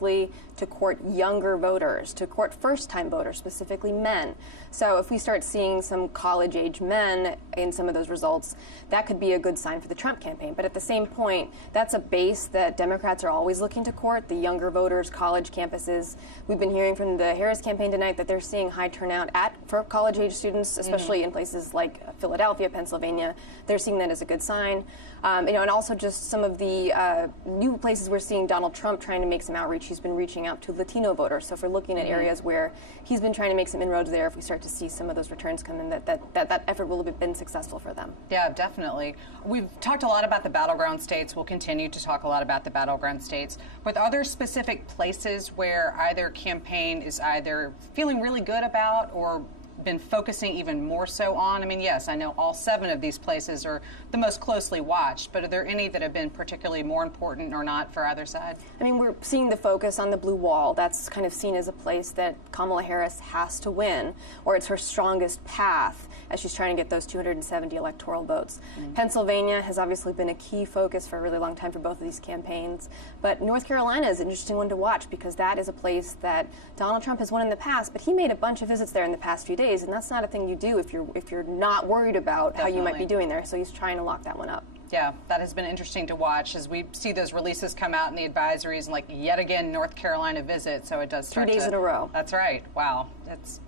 to court younger voters, to court first-time voters, specifically men. So if we start seeing some college-age men in some of those results, that could be a good sign for the Trump campaign. But at the same point, that's a base that Democrats are always looking to court, the younger voters, college campuses. We've been hearing from the Harris campaign tonight that they're seeing high turnout for college-age students, especially in places like Philadelphia, Pennsylvania. They're seeing that as a good sign. And also just some of the new places we're seeing Donald Trump trying to make some outreach. He's been reaching out to Latino voters. So if we're looking at areas where he's been trying to make some inroads there, if we start to see some of those returns come in, that effort will have been successful for them. Yeah, definitely. We've talked a lot about the battleground states. We'll continue to talk a lot about the battleground states. But are there specific places where either campaign is either feeling really good about or been focusing even more so on? I mean, yes, I know all 7 of these places are the most closely watched, but are there any that have been particularly more important or not for either side? I mean, we're seeing the focus on the blue wall. That's kind of seen as a place that Kamala Harris has to win, or it's her strongest path as she's trying to get those 270 electoral votes. Pennsylvania has obviously been a key focus for a really long time for both of these campaigns, but North Carolina is an interesting one to watch because that is a place that Donald Trump has won in the past, but he made a bunch of visits there in the past few days, and that's not a thing you do if you're not worried about how you might be doing there. So he's trying to lock that one up. Yeah, that has been interesting to watch as we see those releases come out in the advisories, and like yet again North Carolina visit. So it does start 2 days in a row. That's right. Wow,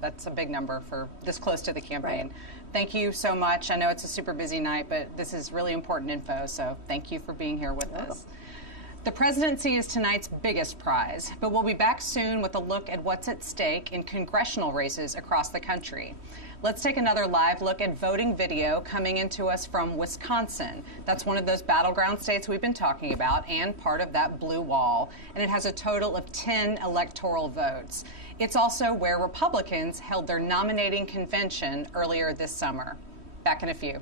that's a big number for this close to the campaign. Right. Thank you so much. I know it's a super busy night, but this is really important info. So thank you for being here with us. The presidency is tonight's biggest prize, but we'll be back soon with a look at what's at stake in congressional races across the country. Let's take another live look at voting video coming into us from Wisconsin. That's one of those battleground states we've been talking about and part of that blue wall. And it has a total of 10 electoral votes. It's also where Republicans held their nominating convention earlier this summer. Back in a few.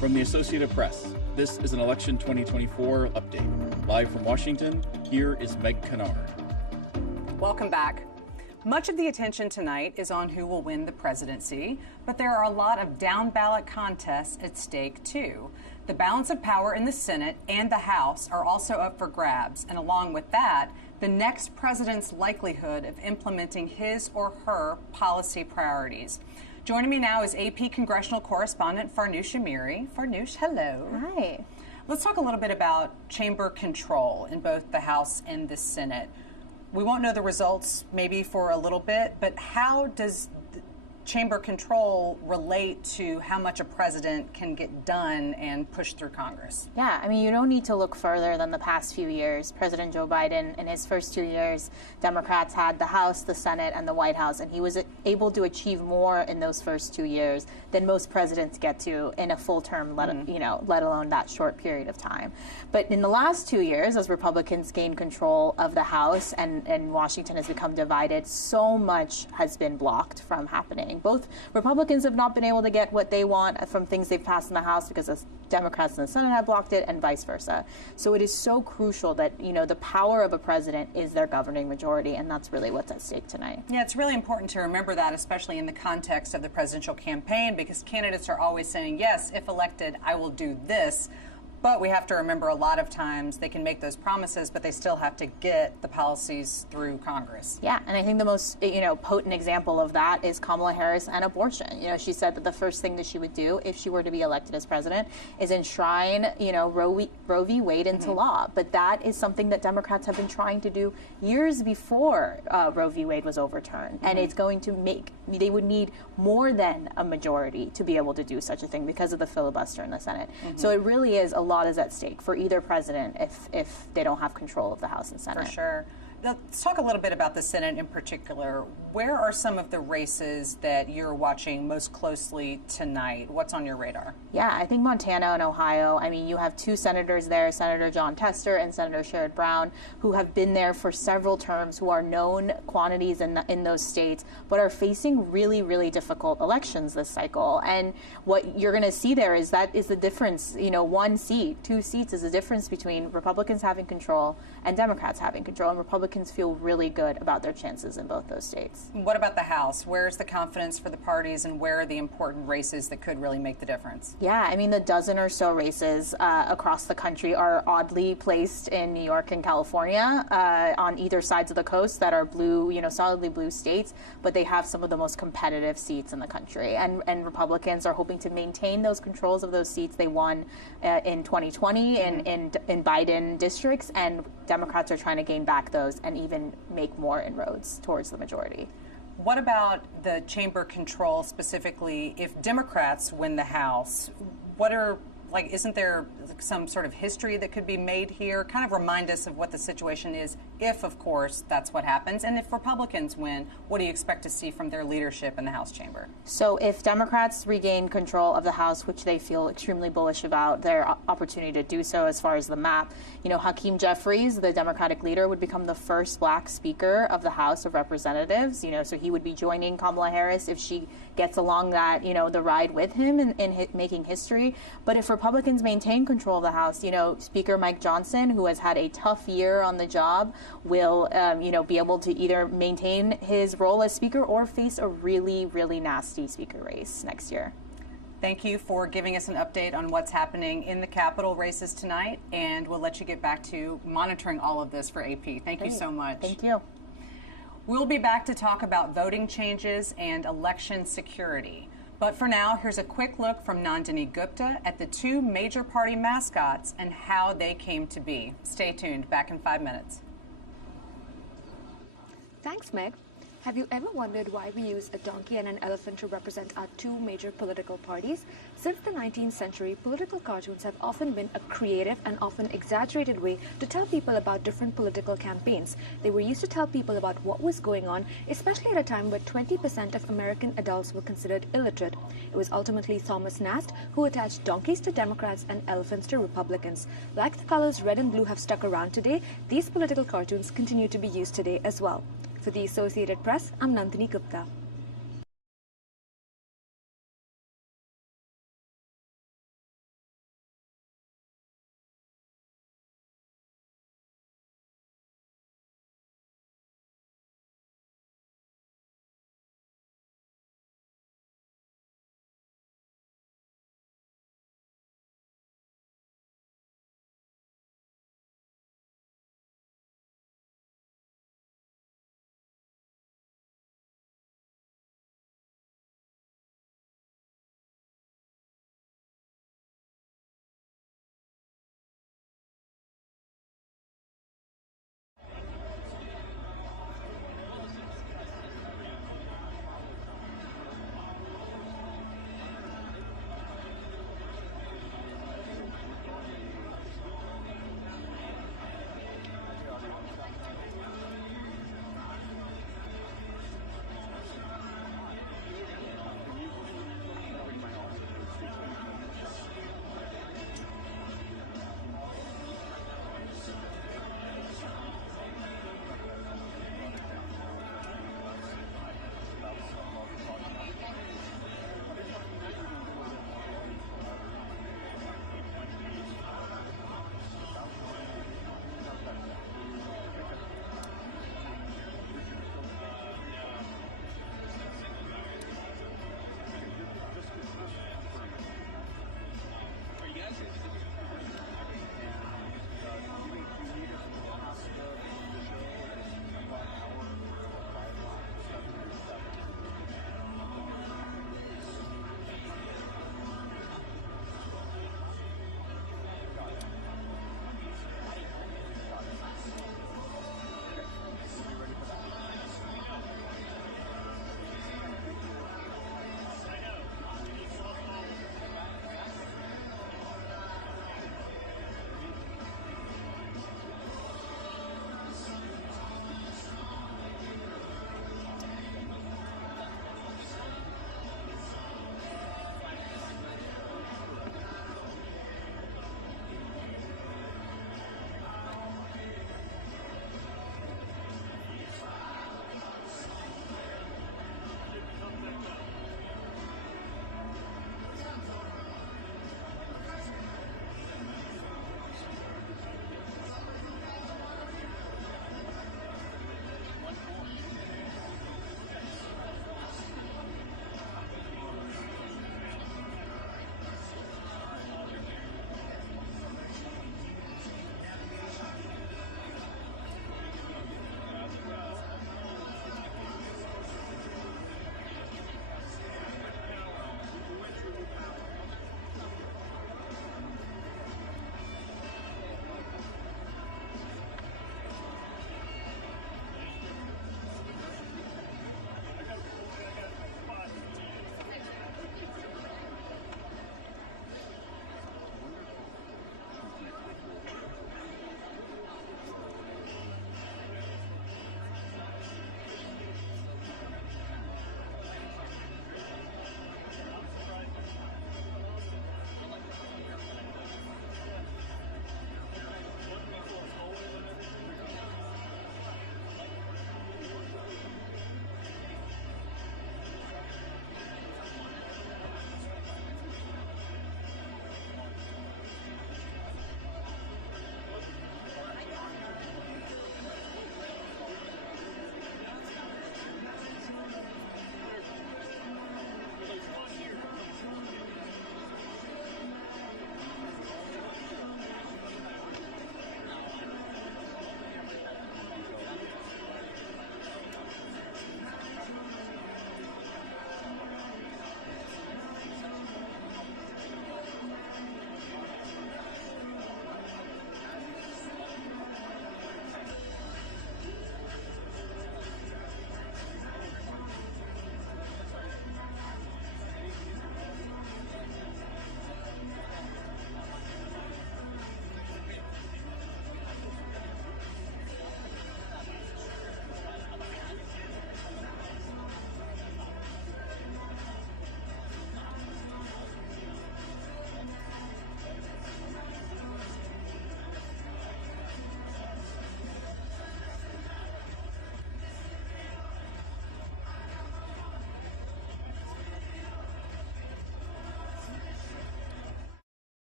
From the Associated Press, this is an Election 2024 update. Live from Washington, here is Meg Kennard. Welcome back. Much of the attention tonight is on who will win the presidency, but there are a lot of down-ballot contests at stake, too. The balance of power in the Senate and the House are also up for grabs, and along with that, the next president's likelihood of implementing his or her policy priorities. Joining me now is AP congressional correspondent Farnoosh Amiri. Farnoosh, hello. Hi. Let's talk a little bit about chamber control in both the House and the Senate. We won't know the results maybe for a little bit, but how does chamber control relate to how much a president can get done and push through Congress? Yeah, I mean, you don't need to look further than the past few years. President Joe Biden, in his first 2 years, Democrats had the House, the Senate, and the White House, and he was able to achieve more in those first 2 years than most presidents get to in a full term, let alone that short period of time. But in the last 2 years, as Republicans gained control of the House and Washington has become divided, so much has been blocked from happening. Both Republicans have not been able to get what they want from things they've passed in the House because the Democrats in the Senate have blocked it, and vice versa. So it is so crucial that, the power of a president is their governing majority, and that's really what's at stake tonight. Yeah, it's really important to remember that, especially in the context of the presidential campaign, because candidates are always saying, yes, if elected, I will do this. But we have to remember a lot of times they can make those promises, but they still have to get the policies through Congress. Yeah, and I think the most, potent example of that is Kamala Harris and abortion. She said that the first thing that she would do if she were to be elected as president is enshrine, Roe v. Wade into law. But that is something that Democrats have been trying to do years before Roe v. Wade was overturned. And it's going to they would need more than a majority to be able to do such a thing because of the filibuster in the Senate. So it really is a lot is at stake for either president if they don't have control of the House and Senate. For sure. Let's talk a little bit about the Senate in particular. Where are some of the races that you're watching most closely tonight? What's on your radar? Yeah, I think Montana and Ohio. I mean, you have two senators there, Senator John Tester and Senator Sherrod Brown, who have been there for several terms, who are known quantities in those states, but are facing really, really difficult elections this cycle. And what you're going to see there is that is the difference. 1 seat, 2 seats is the difference between Republicans having control and Democrats having control. And Republicans feel really good about their chances in both those states. What about the House? Where's the confidence for the parties, and where are the important races that could really make the difference? Yeah, I mean, the dozen or so races across the country are oddly placed in New York and California on either sides of the coast that are blue, solidly blue states, but they have some of the most competitive seats in the country. And Republicans are hoping to maintain those controls of those seats they won in 2020 in Biden districts, and Democrats are trying to gain back those and even make more inroads towards the majority. What about the chamber control specifically? If Democrats win the House, isn't there some sort of history that could be made here? Kind of remind us of what the situation is if, of course, that's what happens. And if Republicans win, what do you expect to see from their leadership in the House chamber? So if Democrats regain control of the House, which they feel extremely bullish about their opportunity to do so as far as the map, Hakeem Jeffries, the Democratic leader, would become the first black speaker of the House of Representatives. So he would be joining Kamala Harris if she gets along that, the ride with him in making history. But if Republicans maintain control of the House, Speaker Mike Johnson, who has had a tough year on the job, will, be able to either maintain his role as Speaker or face a really, really nasty Speaker race next year. Thank you for giving us an update on what's happening in the Capitol races tonight, and we'll let you get back to monitoring all of this for AP. Thank you so much. Thank you. We'll be back to talk about voting changes and election security. But for now, here's a quick look from Nandini Gupta at the two major party mascots and how they came to be. Stay tuned. Back in 5 minutes. Thanks, Meg. Have you ever wondered why we use a donkey and an elephant to represent our two major political parties? Since the 19th century, political cartoons have often been a creative and often exaggerated way to tell people about different political campaigns. They were used to tell people about what was going on, especially at a time where 20% of American adults were considered illiterate. It was ultimately Thomas Nast who attached donkeys to Democrats and elephants to Republicans. Like the colors red and blue have stuck around today, these political cartoons continue to be used today as well. For the Associated Press, I'm Nandini Gupta.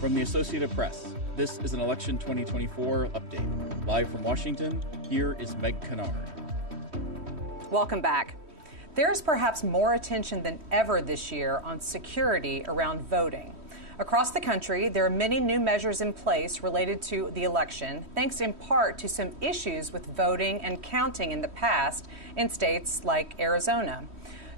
From the Associated Press, this is an Election 2024 update. Live from Washington, here is Meg Kennard. Welcome back. There's perhaps more attention than ever this year on security around voting. Across the country, there are many new measures in place related to the election, thanks in part to some issues with voting and counting in the past in states like Arizona.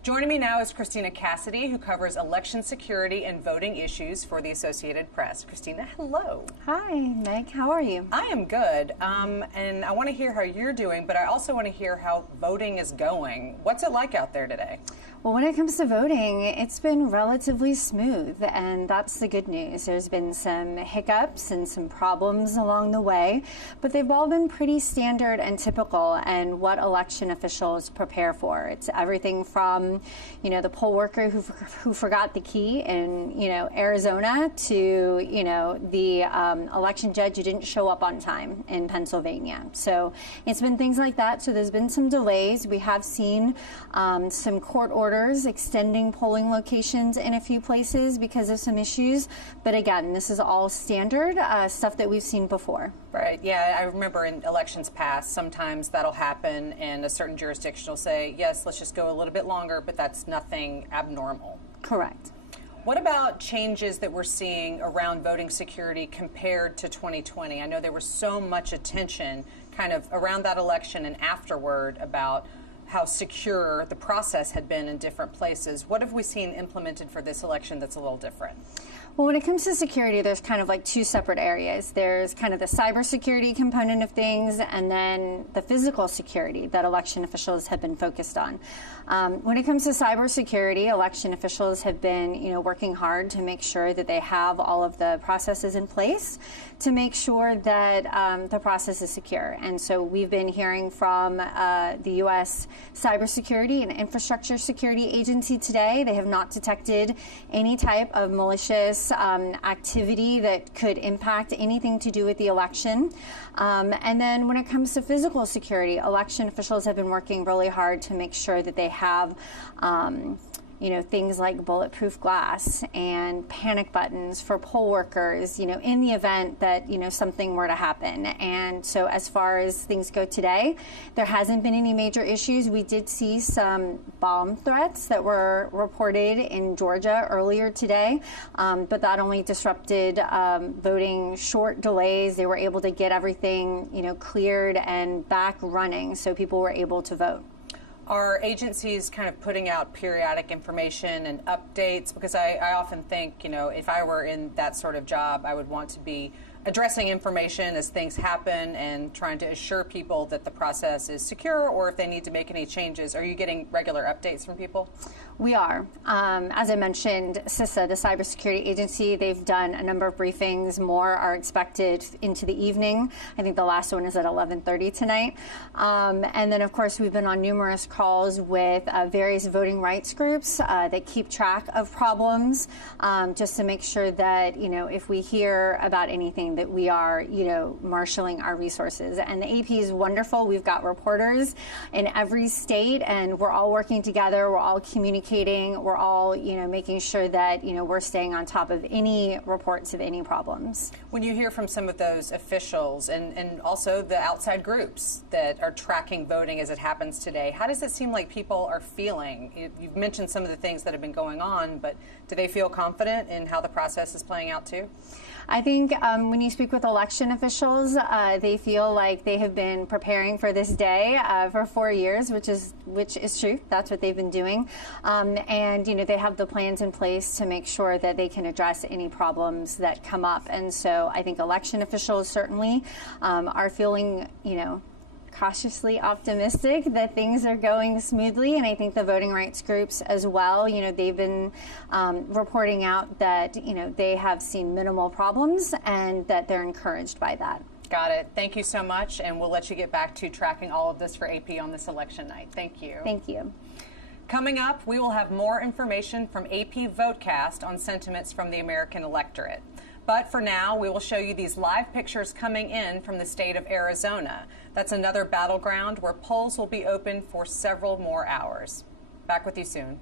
Joining me now is Christina Cassidy, who covers election security and voting issues for the Associated Press. Christina, hello. Hi, Meg. How are you? I am good, and I want to hear how you're doing, but I also want to hear how voting is going. What's it like out there today? Well, when it comes to voting, it's been relatively smooth, and that's the good news. There's been some hiccups and some problems along the way, but they've all been pretty standard and typical and what election officials prepare for. It's everything from, the poll worker who forgot the key in, Arizona to, the election judge who didn't show up on time in Pennsylvania. So it's been things like that. So there's been some delays. We have seen some court orders extending polling locations in a few places because of some issues. But again, this is all standard stuff that we've seen before. Right. Yeah, I remember in elections past, sometimes that'll happen and a certain jurisdiction will say, yes, let's just go a little bit longer, but that's nothing abnormal. Correct. What about changes that we're seeing around voting security compared to 2020? I know there was so much attention kind of around that election and afterward about how secure the process had been in different places. What have we seen implemented for this election that's a little different? Well, when it comes to security, there's kind of like two separate areas. There's kind of the cybersecurity component of things, and then the physical security that election officials have been focused on. When it comes to cybersecurity, election officials have been, working hard to make sure that they have all of the processes in place to make sure that the process is secure. And so we've been hearing from the U.S. Cybersecurity and Infrastructure Security Agency today. They have not detected any type of malicious activity that could impact anything to do with the election. And then when it comes to physical security, election officials have been working really hard to make sure that they have things like bulletproof glass and panic buttons for poll workers, in the event that, something were to happen. And so as far as things go today, there hasn't been any major issues. We did see some bomb threats that were reported in Georgia earlier today, but that only disrupted voting, short delays. They were able to get everything, cleared and back running so people were able to vote. Are agencies kind of putting out periodic information and updates? Because I often think, if I were in that sort of job, I would want to be addressing information as things happen and trying to assure people that the process is secure, or if they need to make any changes. Are you getting regular updates from people? We are. As I mentioned, CISA, the cybersecurity agency, they've done a number of briefings. More are expected into the evening. I think the last one is at 11:30 tonight. And then, of course, we've been on numerous calls with various voting rights groups that keep track of problems, just to make sure that, if we hear about anything, that we are, marshaling our resources. And the AP is wonderful. We've got reporters in every state, and we're all working together. We're all communicating. We're all, making sure that, we're staying on top of any reports of any problems. When you hear from some of those officials and also the outside groups that are tracking voting as it happens today, how does it seem like people are feeling? You've mentioned some of the things that have been going on, but do they feel confident in how the process is playing out too? I think when you speak with election officials, they feel like they have been preparing for this day for 4 years, which is true. That's what they've been doing. And, they have the plans in place to make sure that they can address any problems that come up. And so I think election officials certainly are feeling, cautiously optimistic that things are going smoothly, and I think the voting rights groups as well, they've been reporting out that, they have seen minimal problems and that they're encouraged by that. Got it. Thank you so much, and we'll let you get back to tracking all of this for AP on this election night. Thank you. Thank you. Coming up, we will have more information from AP Votecast on sentiments from the American electorate. But for now, we will show you these live pictures coming in from the state of Arizona. That's another battleground where polls will be open for several more hours. Back with you soon.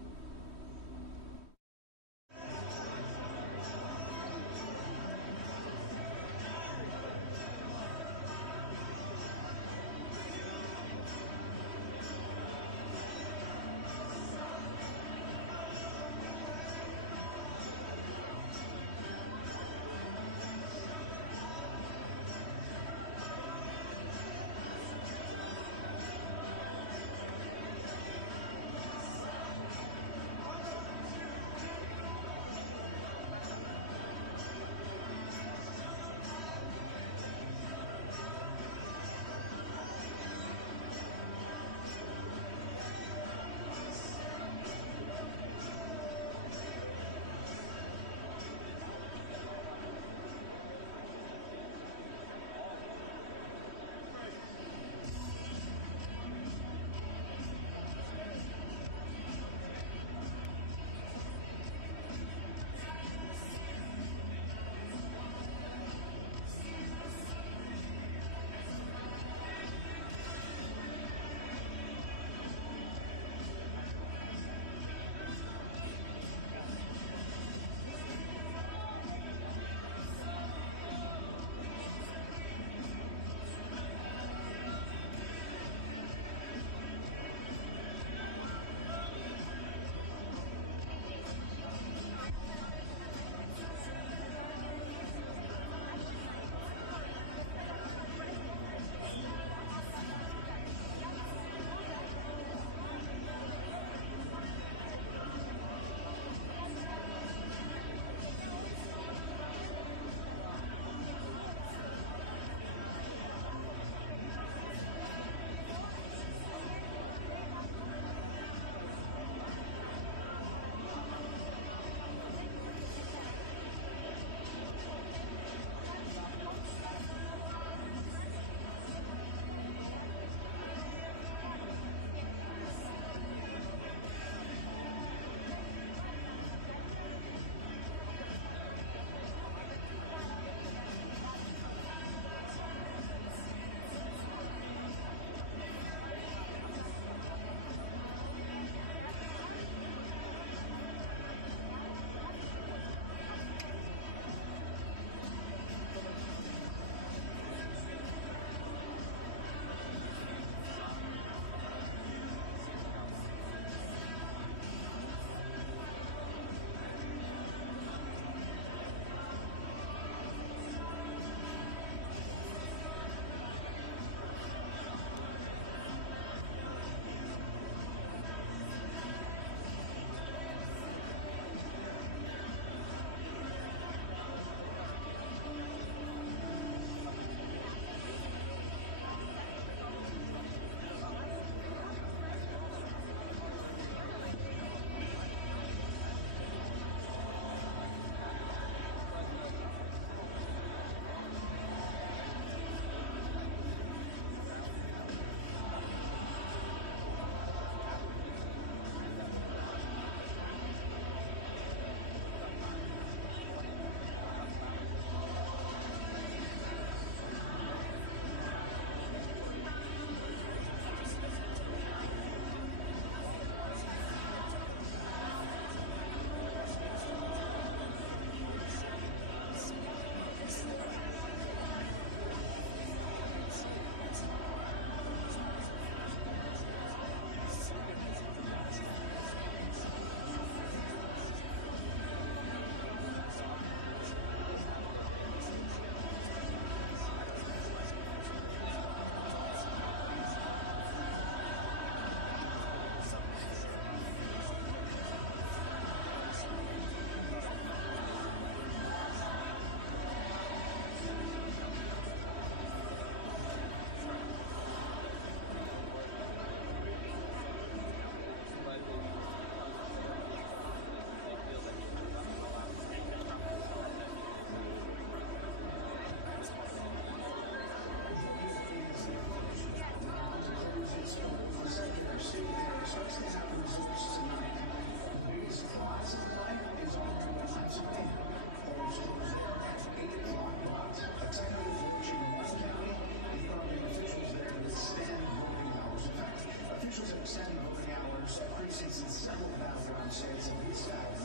extending voting hours at precincts in several battleground states of East Africa.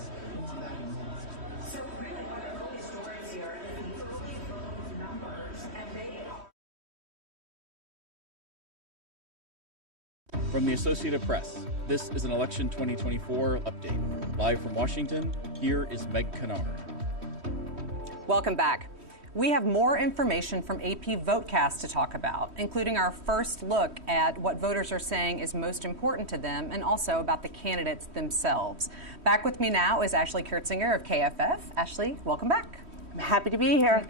On that in a moment. So really, what are all these stories here? The early vote numbers, and they are. From the Associated Press, this is an Election 2024 update. Live from Washington, here is Meg Kennard. Welcome back. We have more information from AP Votecast to talk about, including our first look at what voters are saying is most important to them and also about the candidates themselves. Back with me now is Ashley Kurtzinger of KFF. Ashley, welcome back. I'm happy to be here.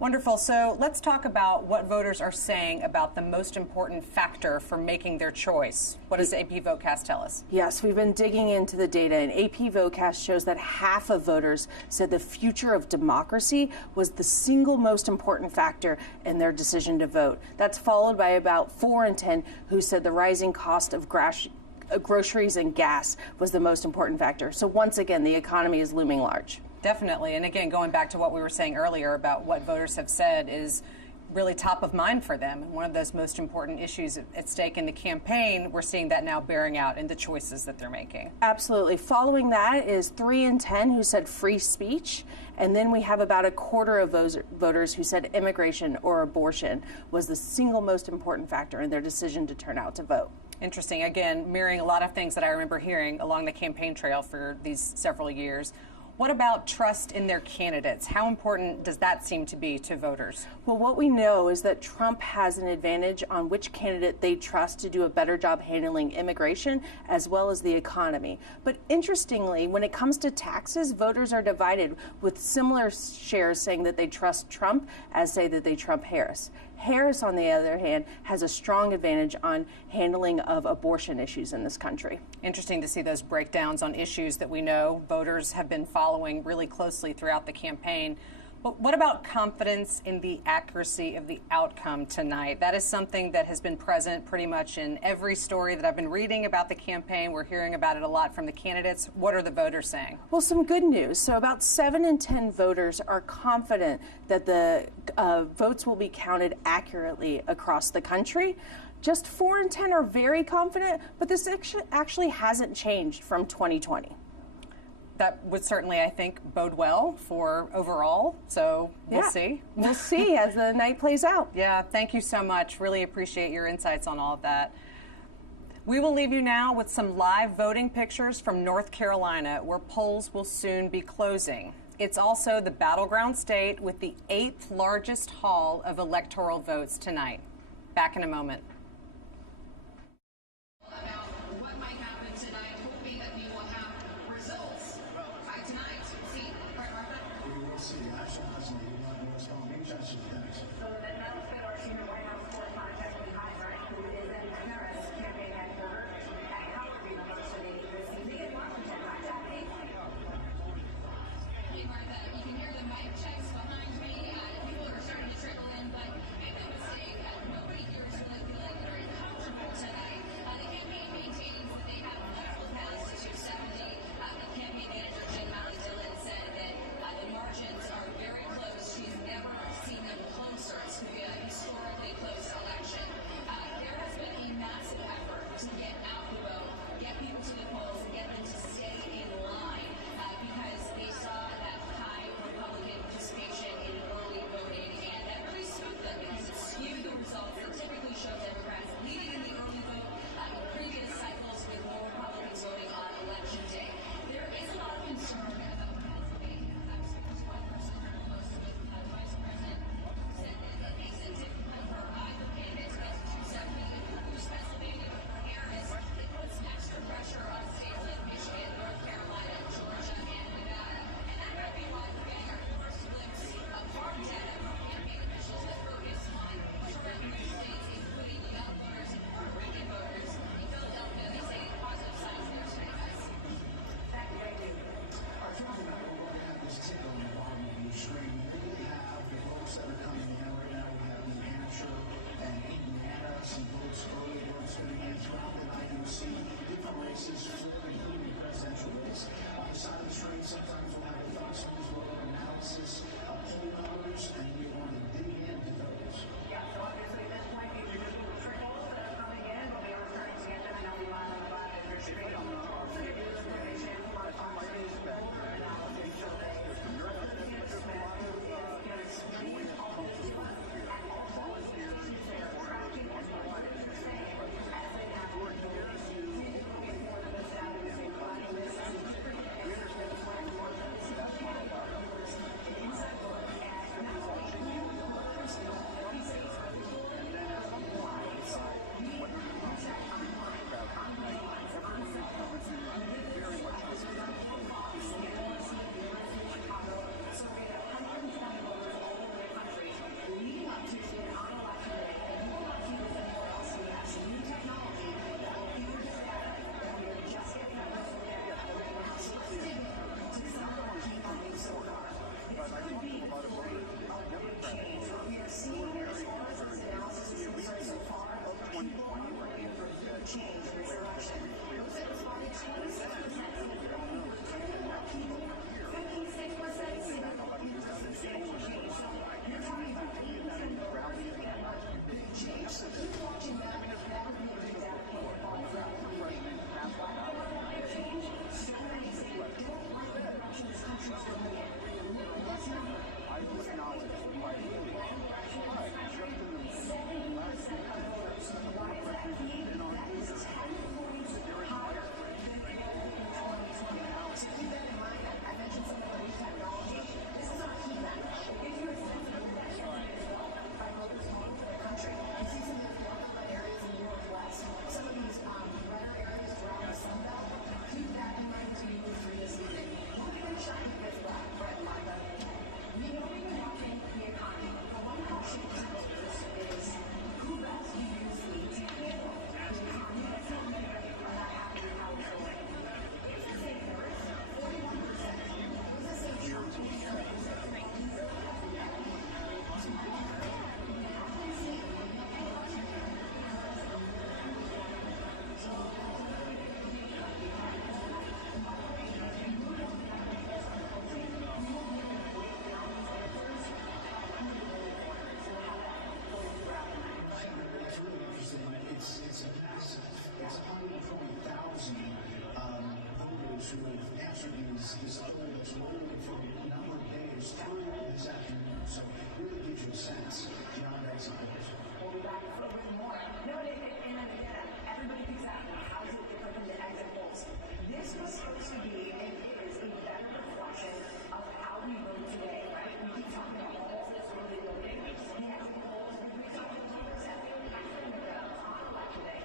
Wonderful. So let's talk about what voters are saying about the most important factor for making their choice. What does AP Votecast tell us? Yes, we've been digging into the data, and AP Votecast shows that half of voters said the future of democracy was the single most important factor in their decision to vote. That's followed by about 4 in 10 who said the rising cost of groceries and gas was the most important factor. So once again, the economy is looming large. Definitely. And again, going back to what we were saying earlier about what voters have said is really top of mind for them. And one of those most important issues at stake in the campaign, we're seeing that now bearing out in the choices that they're making. Absolutely. Following that is 3 in 10 who said free speech. And then we have about a quarter of those voters who said immigration or abortion was the single most important factor in their decision to turn out to vote. Interesting. Again, mirroring a lot of things that I remember hearing along the campaign trail for these several years. What about trust in their candidates? How important does that seem to be to voters? Well, what we know is that Trump has an advantage on which candidate they trust to do a better job handling immigration as well as the economy. But interestingly, when it comes to taxes, voters are divided, with similar shares saying that they trust Trump as say that they trust Harris. Harris, on the other hand, has a strong advantage on handling of abortion issues in this country. Interesting to see those breakdowns on issues that we know voters have been following really closely throughout the campaign. But what about confidence in the accuracy of the outcome tonight? That is something that has been present pretty much in every story that I've been reading about the campaign. We're hearing about it a lot from the candidates. What are the voters saying? Well, some good news. So about 7 in 10 voters are confident that the votes will be counted accurately across the country. Just 4 in 10 are very confident, but this actually hasn't changed from 2020. That would certainly, I think, bode well for overall. So we'll see. We'll see as the night plays out. Yeah, thank you so much. Really appreciate your insights on all of that. We will leave you now with some live voting pictures from North Carolina, where polls will soon be closing. It's also the battleground state with the 8th largest haul of electoral votes tonight. Back in a moment. to really answer this other that's rolling from a number of days through this afternoon. So it really gives you a sense beyond that time. We'll be back for a bit more. No, and again, everybody keeps asking, how is it different from the exit polls? This was supposed to be, and is, a better reflection of how we vote today, right? We keep talking about all this early voting. Yeah, polls, we talk about voters that feel actually on election day.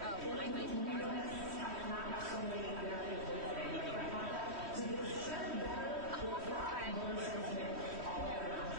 We don't necessarily not have so many Americans voting today. So this should be better for voter sentiment all over the country.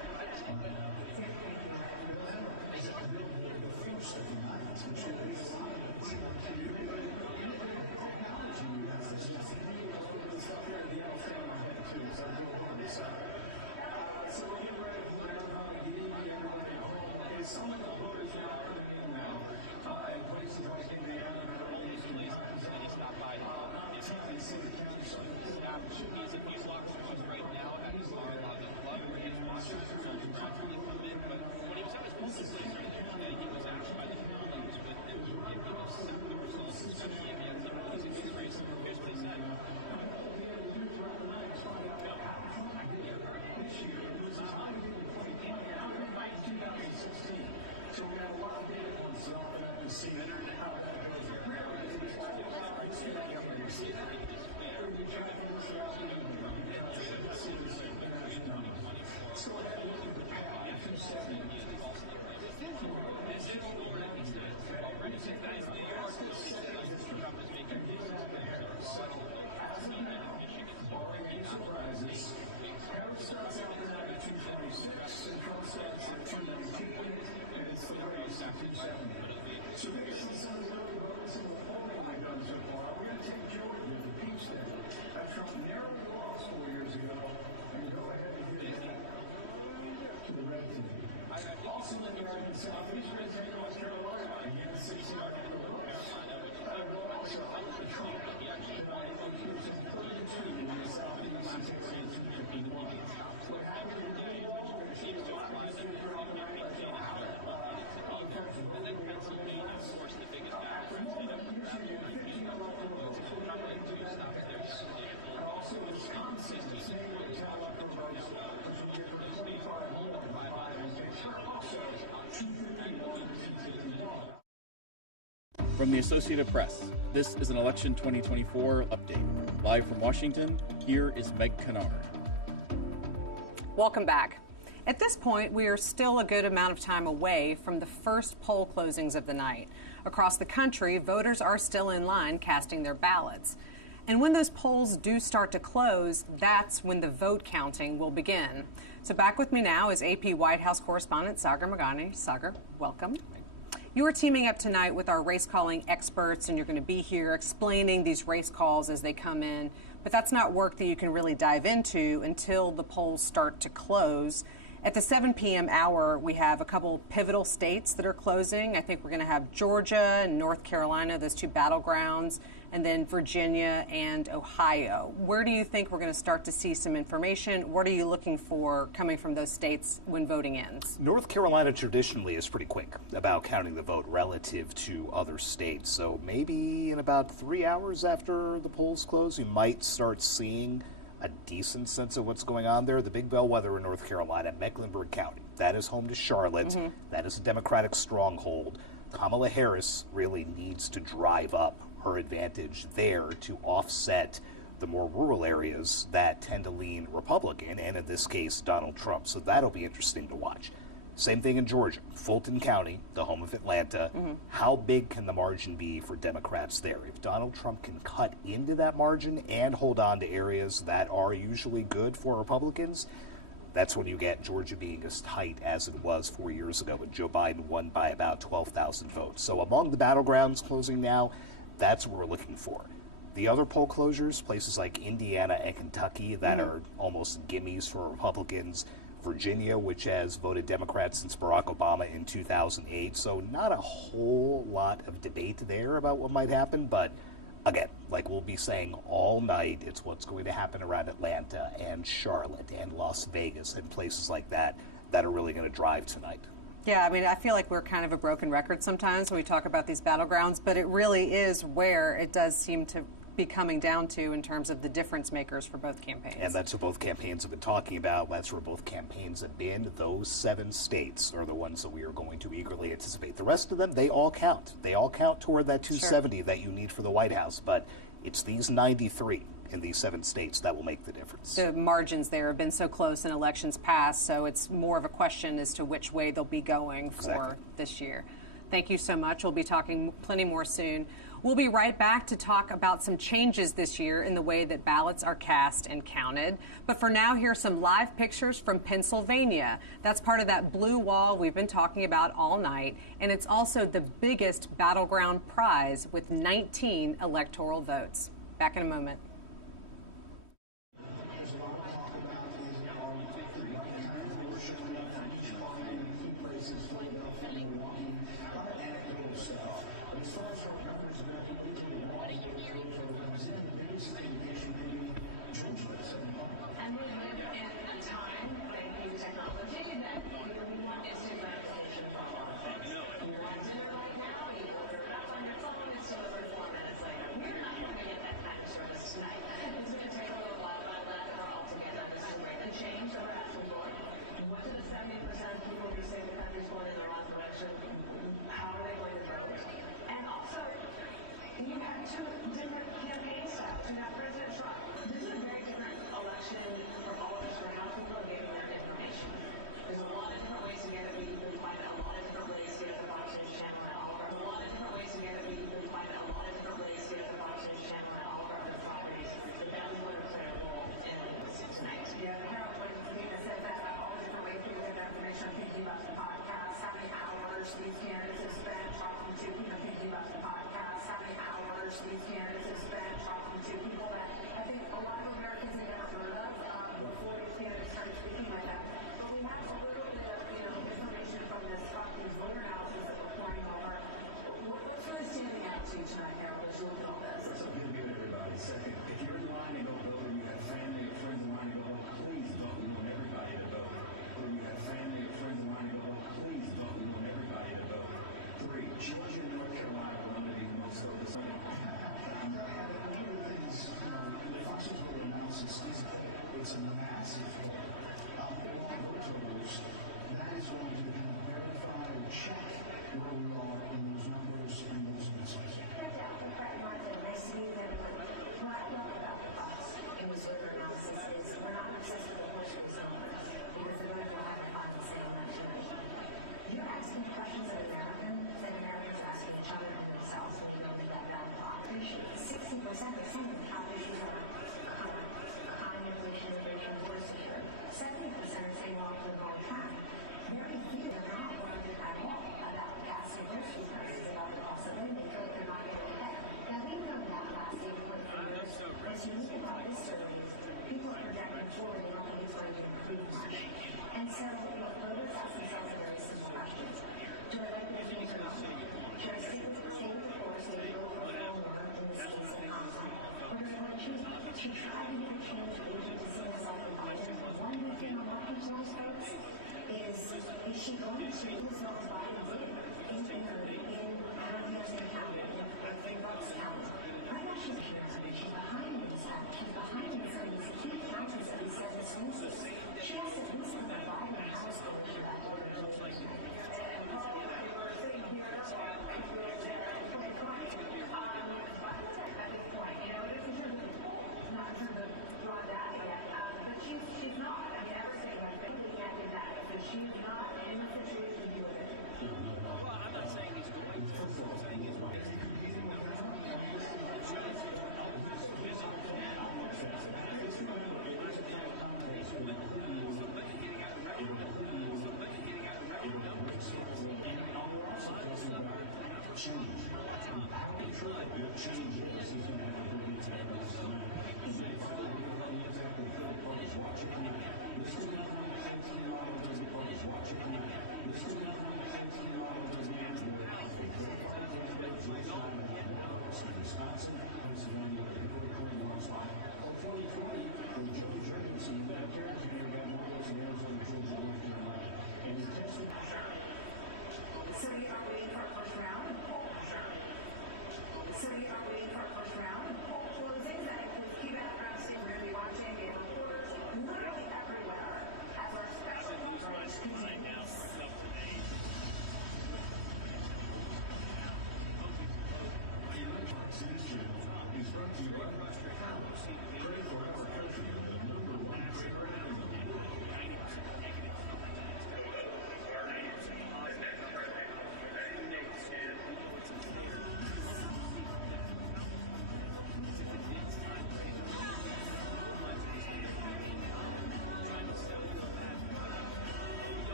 From the Associated Press, this is an Election 2024 update. Live from Washington, here is Meg Kennard. Welcome back. At this point, we are still a good amount of time away from the first poll closings of the night. Across the country, voters are still in line casting their ballots. And when those polls do start to close, that's when the vote counting will begin. So back with me now is AP White House correspondent Sagar Meghani. Sagar, welcome. You are teaming up tonight with our race calling experts, and you're going to be here explaining these race calls as they come in. But that's not work that you can really dive into until the polls start to close. At the 7 p.m. hour, we have a couple pivotal states that are closing. I think we're going to have Georgia and North Carolina, those two battlegrounds, and then Virginia and Ohio. Where do you think we're going to start to see some information? What are you looking for coming from those states when voting ends? North Carolina traditionally is pretty quick about counting the vote relative to other states. So maybe in about 3 hours after the polls close, you might start seeing a decent sense of what's going on there. The big bellwether in North Carolina, Mecklenburg County, that is home to Charlotte. Mm-hmm. That is a Democratic stronghold. Kamala Harris really needs to drive up her advantage there to offset the more rural areas that tend to lean Republican, and in this case, Donald Trump. So that'll be interesting to watch. Same thing in Georgia, Fulton County, the home of Atlanta. Mm-hmm. How big can the margin be for Democrats there? If Donald Trump can cut into that margin and hold on to areas that are usually good for Republicans, that's when you get Georgia being as tight as it was 4 years ago when Joe Biden won by about 12,000 votes. So among the battlegrounds closing now, that's what we're looking for. The other poll closures, places like Indiana and Kentucky that are almost gimmies for Republicans, Virginia, which has voted Democrat since Barack Obama in 2008. So not a whole lot of debate there about what might happen. But again, like we'll be saying all night, it's what's going to happen around Atlanta and Charlotte and Las Vegas and places like that that are really going to drive tonight. Yeah, I mean, I feel like we're kind of a broken record sometimes when we talk about these battlegrounds, but it really is where it does seem to be coming down to in terms of the difference makers for both campaigns. And that's what both campaigns have been talking about. That's where both campaigns have been. Those 7 states are the ones that we are going to eagerly anticipate. The rest of them, they all count. They all count toward that 270 that you need for the White House. But it's these 93 in these 7 states that will make the difference. The margins there have been so close in elections past, so it's more of a question as to which way they'll be going for this year. Thank you so much. We'll be talking plenty more soon. We'll be right back to talk about some changes this year in the way that ballots are cast and counted. But for now, here are some live pictures from Pennsylvania. That's part of that blue wall we've been talking about all night. And it's also the biggest Battleground prize with 19 electoral votes. Back in a moment.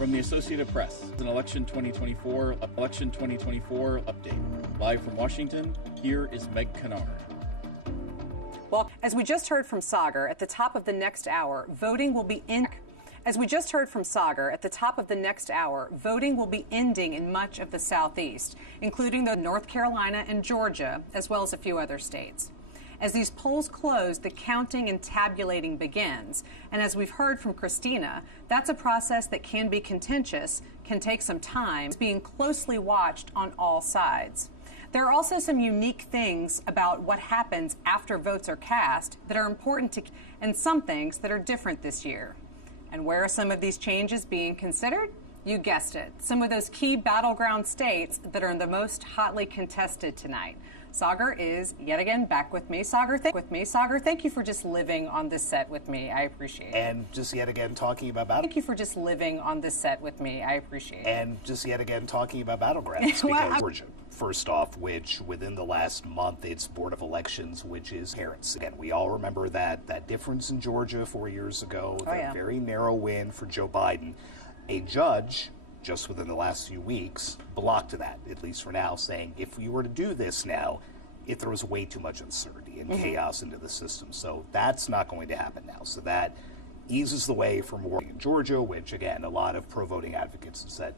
From the Associated Press, an election 2024 update. Live from Washington, here is Meg Kennard. Well, as we just heard from Sagar, at the top of the next hour, voting will be ending in much of the Southeast, including the North Carolina and Georgia, as well as a few other states. As these polls close, the counting and tabulating begins. And as we've heard from Christina, that's a process that can be contentious, can take some time, being closely watched on all sides. There are also some unique things about what happens after votes are cast that are important to, and some things that are different this year. And where are some of these changes being considered? You guessed it, some of those key battleground states that are the most hotly contested tonight. Sagar is yet again back with me. Sagar, thank you for just living on this set with me. I appreciate it. And just yet again talking about Thank you for just living on this set with me. I appreciate it. And just yet again talking about Battlegrounds, because Georgia, first off, which within the last month, its Board of Elections, which is parents. Again, we all remember that difference in Georgia 4 years ago, the very narrow win for Joe Biden. A judge, just within the last few weeks, blocked that, at least for now, saying if we were to do this now, it throws way too much uncertainty and chaos into the system. So that's not going to happen now. So that eases the way for more in Georgia, which, again, a lot of pro-voting advocates have said,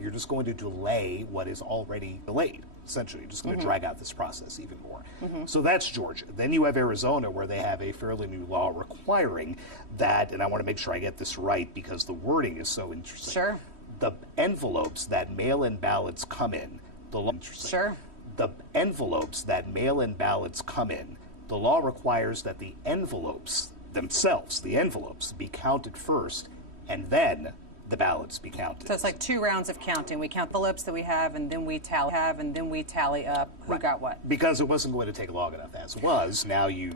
you're just going to delay what is already delayed. Essentially, you're just going to drag out this process even more. So that's Georgia. Then you have Arizona, where they have a fairly new law requiring that, and I want to make sure I get this right because the wording is so interesting. Sure. The envelopes that mail-in ballots come in, the law. Sure. The envelopes that mail-in ballots come in, the law requires that the envelopes themselves, be counted first, and then the ballots be counted. So it's like 2 rounds of counting. We count the lips that we have, and then we tally up who got what. Because it wasn't going to take long enough as was. Now you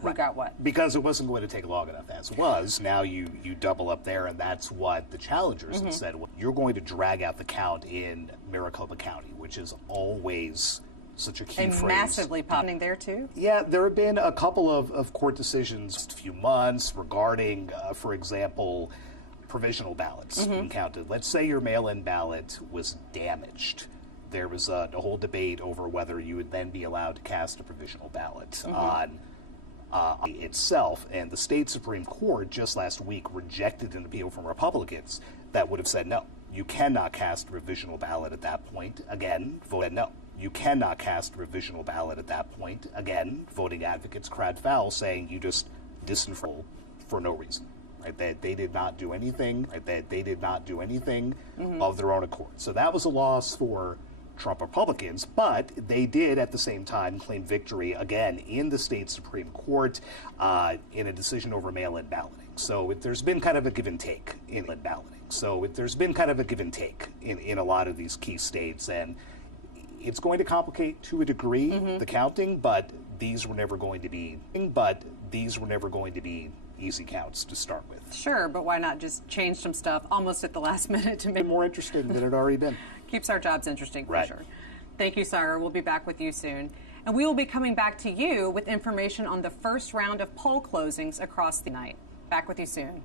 who got what. Because it wasn't going to take long enough as was. Now you double up there, and that's what the challengers had said. Well, you're going to drag out the count in Maricopa County, which is always such a key phrase. Massively popping there too. Yeah, there have been a couple of court decisions a few months regarding, for example, provisional ballots being counted. Let's say your mail-in ballot was damaged. There was a whole debate over whether you would then be allowed to cast a provisional ballot on itself, and the state Supreme Court just last week rejected an appeal from Republicans that would have said no, you cannot cast a provisional ballot at that point. Again, voted no. You cannot cast a provisional ballot at that point. Again, voting advocates cried foul, saying you just disenfranchise for no reason. Right, that they did not do anything. Of their own accord. So that was a loss for Trump Republicans, but they did at the same time claim victory again in the state Supreme Court in a decision over mail-in balloting. So there's been kind of a give and take in balloting. In a lot of these key states, and it's going to complicate to a degree the counting, but these were never going to be easy counts to start with. Sure, but why not just change some stuff almost at the last minute to make more interesting than it had already been. Keeps our jobs interesting for Right. sure. Thank you, Sagar. We'll be back with you soon. And we will be coming back to you with information on the first round of poll closings across the night. Back with you soon.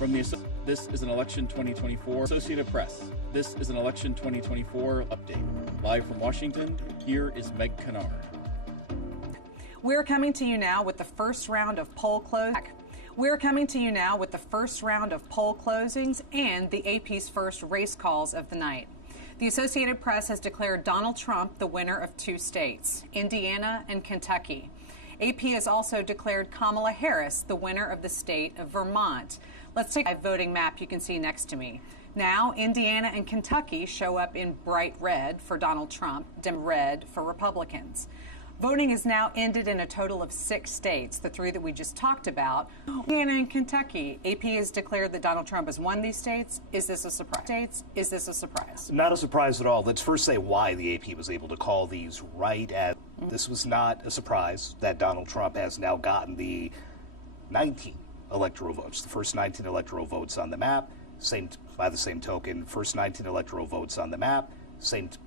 This is an Election 2024 Associated Press. This is an Election 2024 update. Live from Washington, here is Meg Kennard. We're coming to you now with the first round of poll closings. We're coming to you now with the first round of poll closings and the AP's first race calls of the night. The Associated Press has declared Donald Trump the winner of 2 states, Indiana and Kentucky. AP has also declared Kamala Harris the winner of the state of Vermont. Let's take a voting map you can see next to me. Now, Indiana and Kentucky show up in bright red for Donald Trump, dim red for Republicans. Voting is now ended in a total of 6 states, the 3 that we just talked about. Indiana and Kentucky. AP has declared that Donald Trump has won these states. Is this a surprise? Is this a surprise? Not a surprise at all. Let's first say why the AP was able to call these right at. This was not a surprise that Donald Trump has now gotten the 19 electoral votes, the first 19 electoral votes on the map. By the same token, first 19 electoral votes on the map.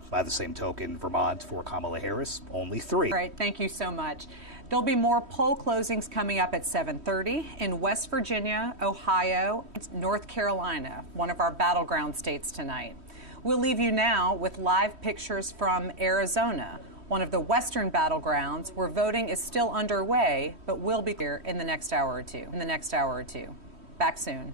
By the same token, Vermont for Kamala Harris, only 3. All right, thank you so much. There'll be more poll closings coming up at 7:30 in West Virginia, Ohio, and North Carolina, one of our battleground states tonight. We'll leave you now with live pictures from Arizona, one of the western battlegrounds where voting is still underway, but will be here in the next hour or two. Back soon.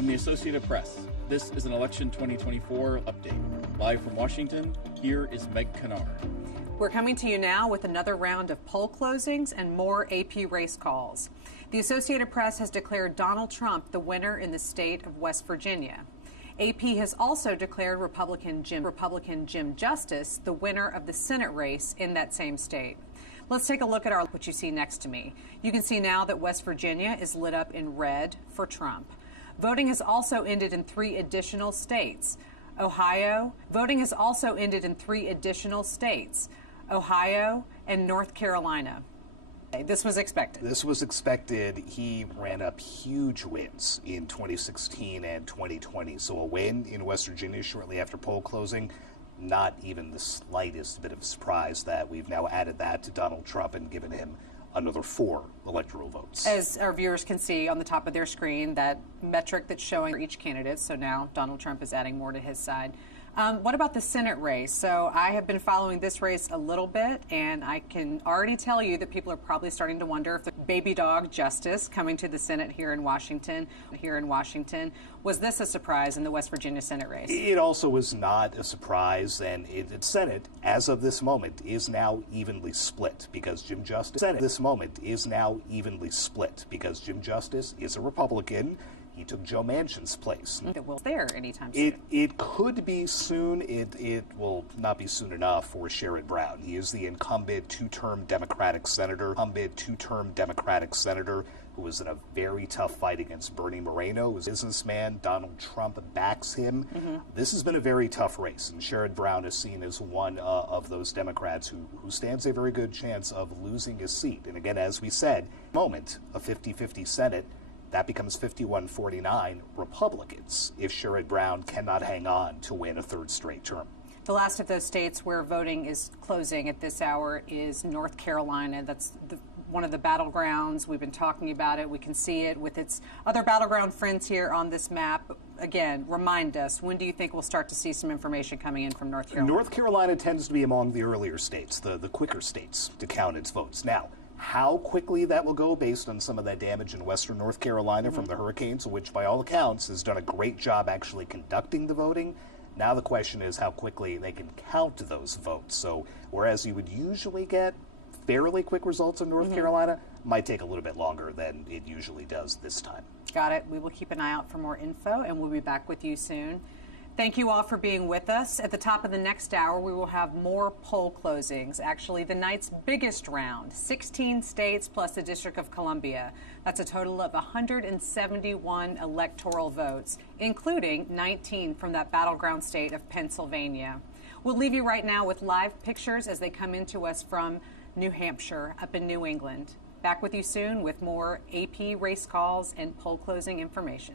From the Associated Press, this is an Election 2024 update. Live from Washington, here is Meg Kanar. We're coming to you now with another round of poll closings and more AP race calls. The Associated Press has declared Donald Trump the winner in the state of West Virginia. AP has also declared Republican Jim Justice the winner of the Senate race in that same state. Let's take a look at what you see next to me. You can see now that West Virginia is lit up in red for Trump. Voting has also ended in 3 additional states. Voting has also ended in 3 additional states, Ohio and North Carolina. This was expected. This was expected. He ran up huge wins in 2016 and 2020. So a win in West Virginia shortly after poll closing, not even the slightest bit of surprise that we've now added that to Donald Trump and given him another 4 electoral votes. As our viewers can see on the top of their screen, that metric that's showing for each candidate. So now Donald Trump is adding more to his side. What about the Senate race? So I have been following this race a little bit, and I can already tell you that people are probably starting to wonder if the baby dog Justice coming to the Senate here in Washington, was this a surprise in the West Virginia Senate race? It also was not a surprise, and the Senate, as of this moment, is now evenly split because Jim Justice is a Republican. He took Joe Manchin's place. It will there anytime soon. It could be soon. It will not be soon enough for Sherrod Brown. He is the incumbent two-term Democratic senator who was in a very tough fight against Bernie Moreno, who's a businessman. Donald Trump backs him. This has been a very tough race, and Sherrod Brown is seen as one of those Democrats who stands a very good chance of losing his seat. And again, as we said, a 50-50 Senate, that becomes 51-49 Republicans if Sherrod Brown cannot hang on to win a 3rd straight term. The last of those states where voting is closing at this hour is North Carolina. That's one of the battlegrounds. We've been talking about it. We can see it with its other battleground friends here on this map. Again, remind us, when do you think we'll start to see some information coming in from North Carolina? North Carolina tends to be among the earlier states, the quicker states to count its votes. Now, how quickly that will go based on some of that damage in western North Carolina from the hurricanes, which by all accounts has done a great job actually conducting the voting. Now the question is how quickly they can count those votes. So whereas you would usually get fairly quick results in North Carolina, might take a little bit longer than it usually does this time. Got it. We will keep an eye out for more info, and we'll be back with you soon. Thank you all for being with us. At the top of the next hour, we will have more poll closings. Actually, the night's biggest round, 16 states plus the District of Columbia. That's a total of 171 electoral votes, including 19 from that battleground state of Pennsylvania. We'll leave you right now with live pictures as they come into us from New Hampshire, up in New England. Back with you soon with more AP race calls and poll closing information.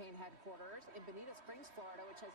campaign headquarters in Bonita Springs, Florida, which has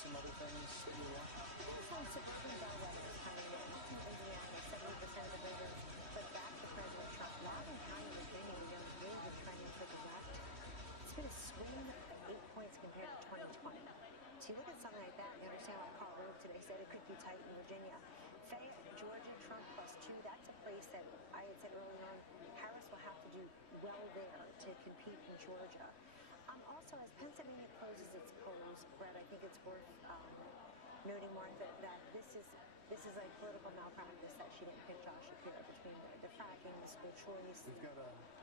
some other things that you want? It's on Supreme Bellwether coming in. Indiana, 70% of the voters put back to President Trump. Loudoun County, Virginia, really was trending to the left. It's been a swing of 8 points compared to 2020. So you look at something like that, you understand why Carl Rove today said it could be tight in Virginia. Fayette, Georgia, Trump +2, that's a place that I had said earlier on, Harris will have to do well there to compete in Georgia. Also, as Pennsylvania closes its polls, Brett, I think it's worth noting, Martha, that this is like political malpractice that she didn't pick Josh Shapiro between the fracking, the school choice,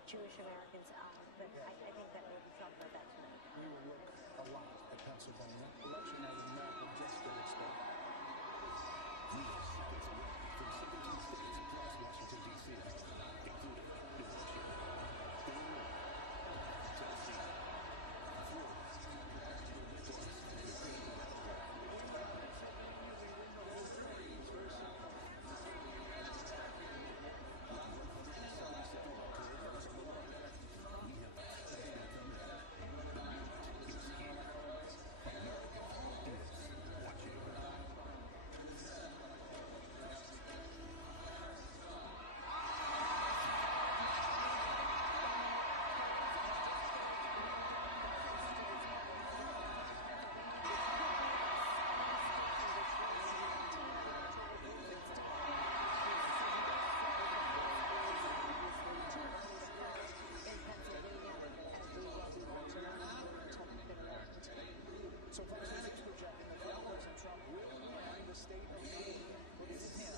Jewish Americans. But I think that we'll talk about that tonight. We will look a lot at Pennsylvania. Election night in America just getting started. We are seconds away from 17 states across Washington, D.C., including New Hampshire, Illinois, Tennessee, Florida, So Fox News is projecting that President Trump will win the state of Maine with 30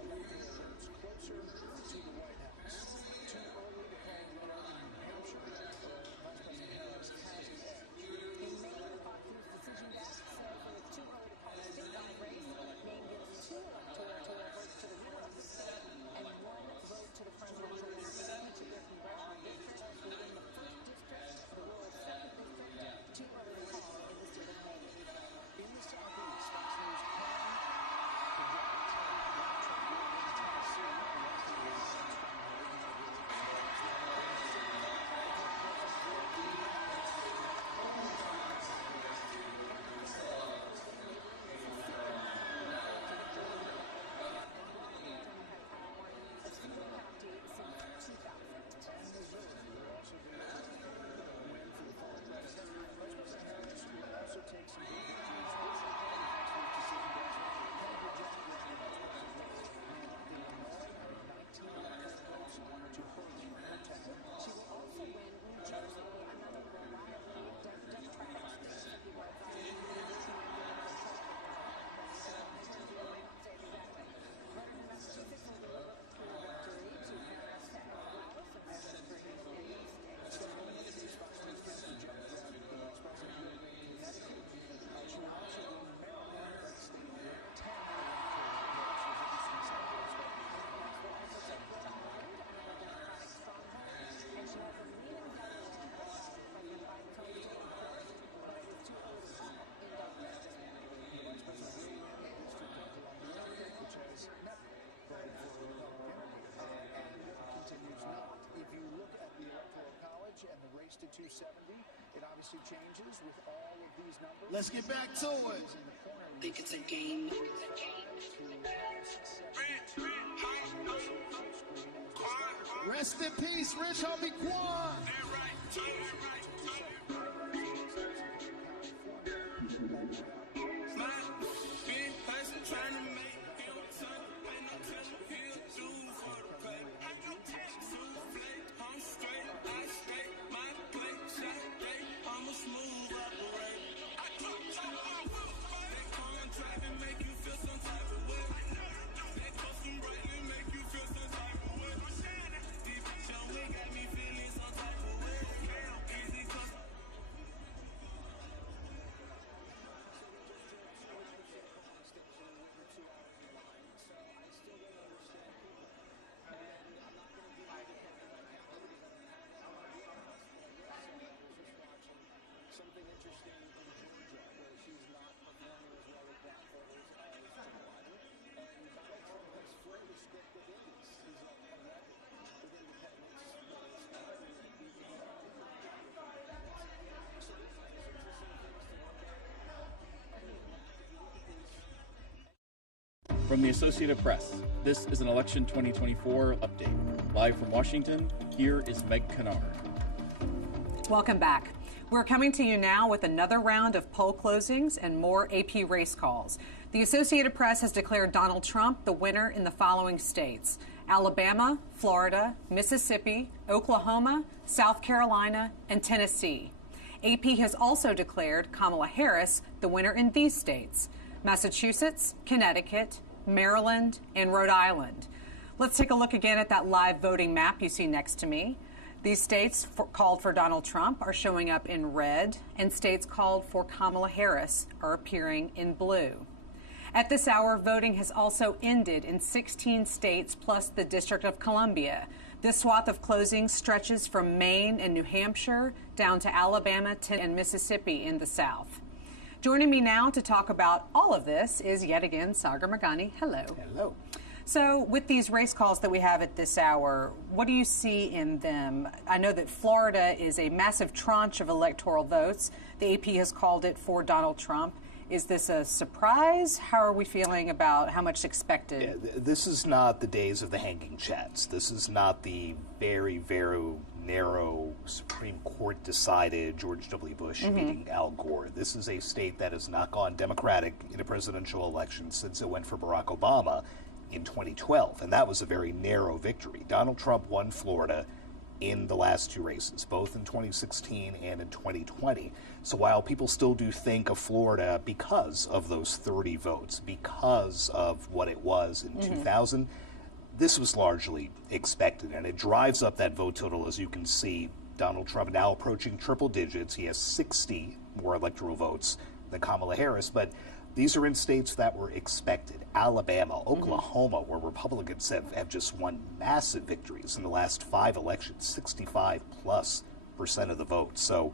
electoral votes closer to the White House. Too early to call the winner in New Hampshire, where Vice President Harris has an edge. In Maine, the Fox News decision desk says that it's too early to call a statewide race. Maine gives 2 electoral votes to the winner of the state and 1 vote to the presidential winner in each of their congressional districts. Within the first district, the rural second district, too early to call in the state of Maine. In the Southeast, Fox News can project Tennessee. policy changes with all of these numbers. Let's get back to it. Think it's a game. Rest in peace, Rich Homie Quan. Something interesting in Georgia, where she's not performing as well with black voters as Joe Biden. And Donald Trump has flipped the script of Indies. He's on record with independents. From the Associated Press, this is an Election 2024 update. Live from Washington, here is Meg Kennard. Welcome back. We're coming to you now with another round of poll closings and more AP race calls. The Associated Press has declared Donald Trump the winner in the following states: Alabama, Florida, Mississippi, Oklahoma, South Carolina, and Tennessee. AP has also declared Kamala Harris the winner in these states: Massachusetts, Connecticut, Maryland, and Rhode Island. Let's take a look again at that live voting map you see next to me. These states called for Donald Trump are showing up in red, and states called for Kamala Harris are appearing in blue. At this hour, voting has also ended in 16 states plus the District of Columbia. This swath of closings stretches from Maine and New Hampshire down to Alabama and Mississippi in the South. Joining me now to talk about all of this is yet again Sagar Meghani. Hello. Hello. So with these race calls that we have at this hour, what do you see in them? I know that Florida is a massive tranche of electoral votes. The AP has called it for Donald Trump. Is this a surprise? How are we feeling about how much expected? Yeah, this is not the days of the hanging chads. This is not the very, very narrow Supreme Court decided George W. Bush beating Al Gore. This is a state that has not gone Democratic in a presidential election since it went for Barack Obama in 2012, and that was a very narrow victory. Donald Trump won Florida in the last two races, both in 2016 and in 2020. So while people still do think of Florida because of those 30 votes, because of what it was in 2000, this was largely expected, and it drives up that vote total. As you can see, Donald Trump now approaching triple digits. He has 60 more electoral votes than Kamala Harris, but these are in states that were expected. Alabama, Oklahoma, where Republicans have just won massive victories in the last 5 elections, 65+% of the vote. So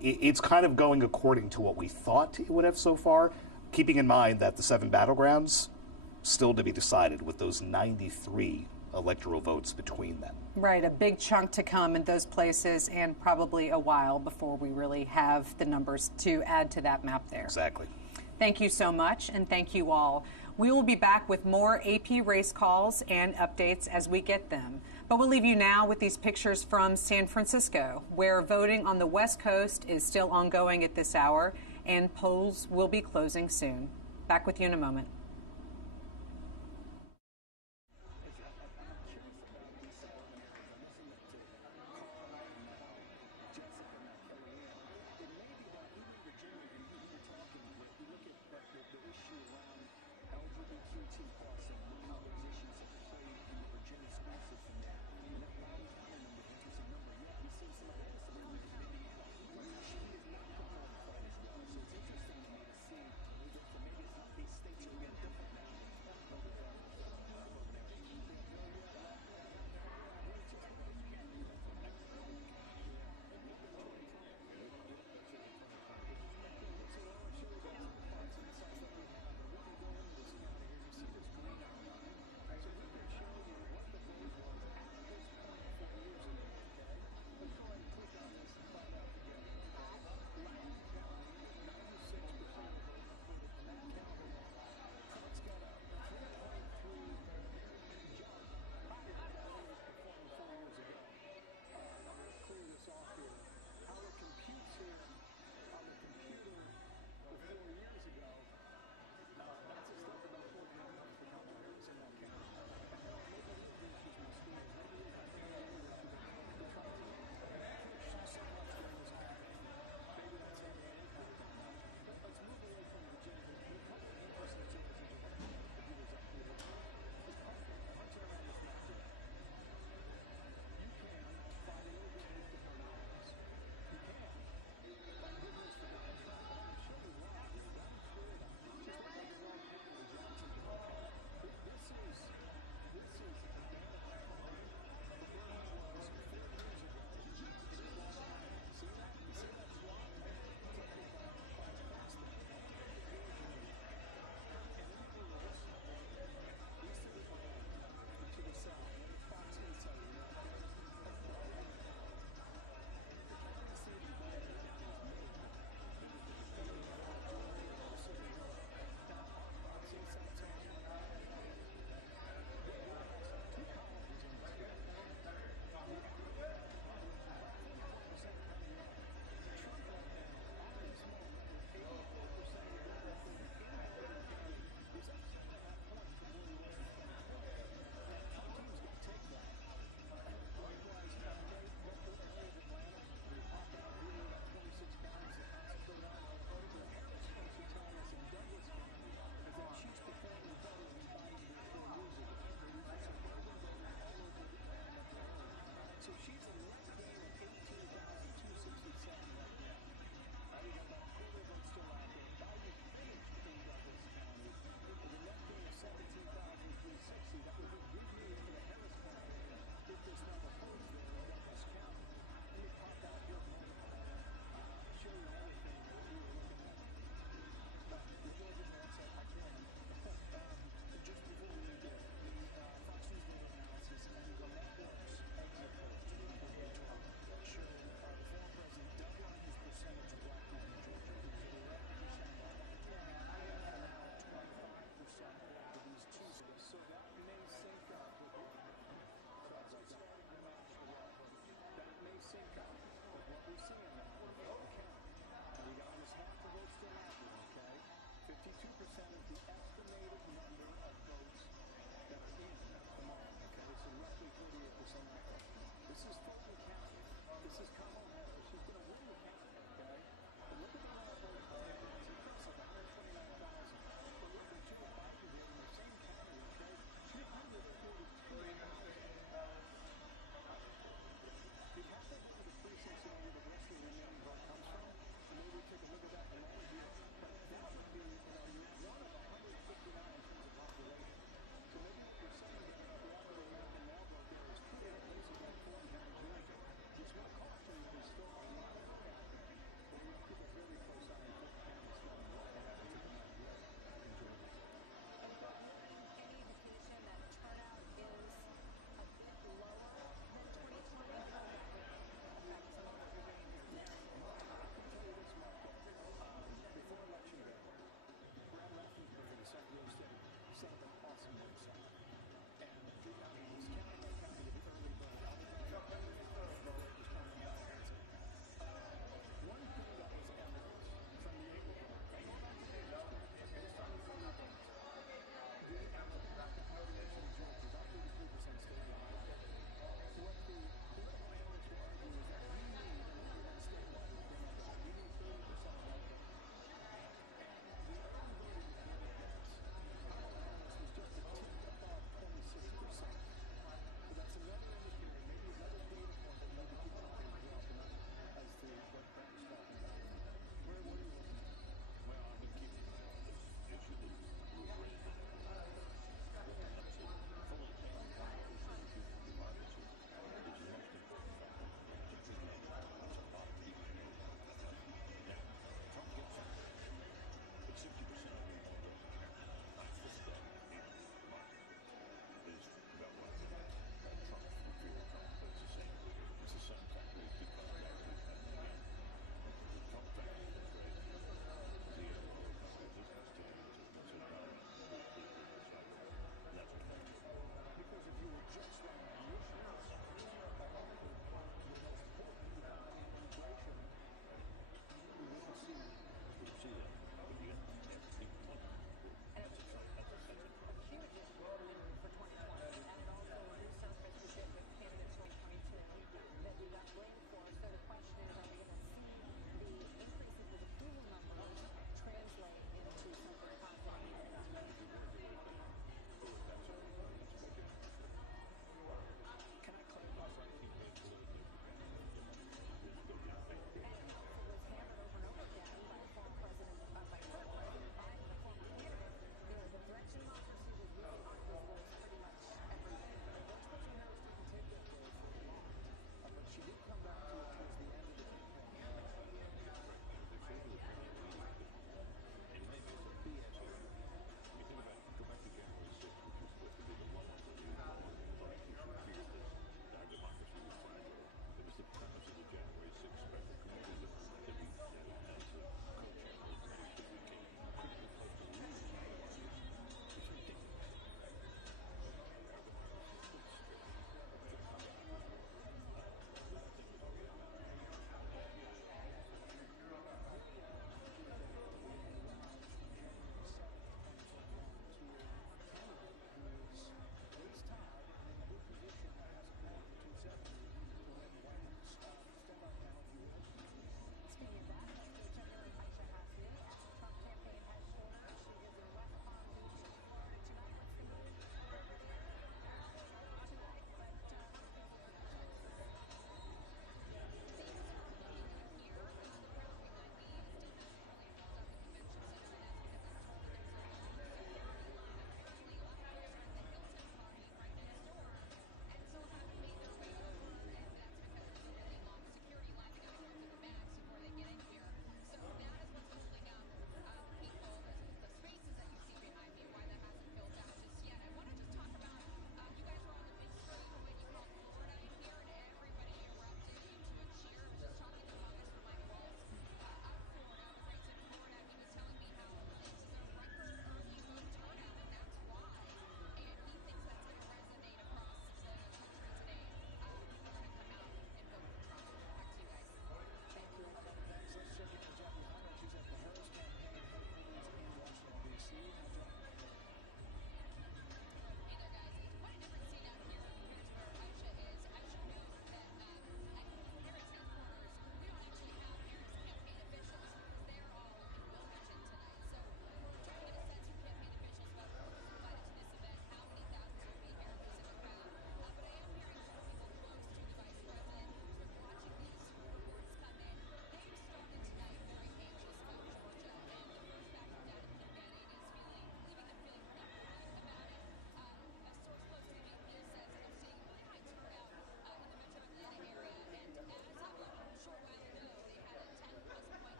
it's kind of going according to what we thought it would have so far, keeping in mind that the 7 battlegrounds still to be decided with those 93 electoral votes between them. Right, a big chunk to come in those places, and probably a while before we really have the numbers to add to that map there. Exactly. Thank you so much, and thank you all. We will be back with more AP race calls and updates as we get them. But we'll leave you now with these pictures from San Francisco, where voting on the West Coast is still ongoing at this hour, and polls will be closing soon. Back with you in a moment.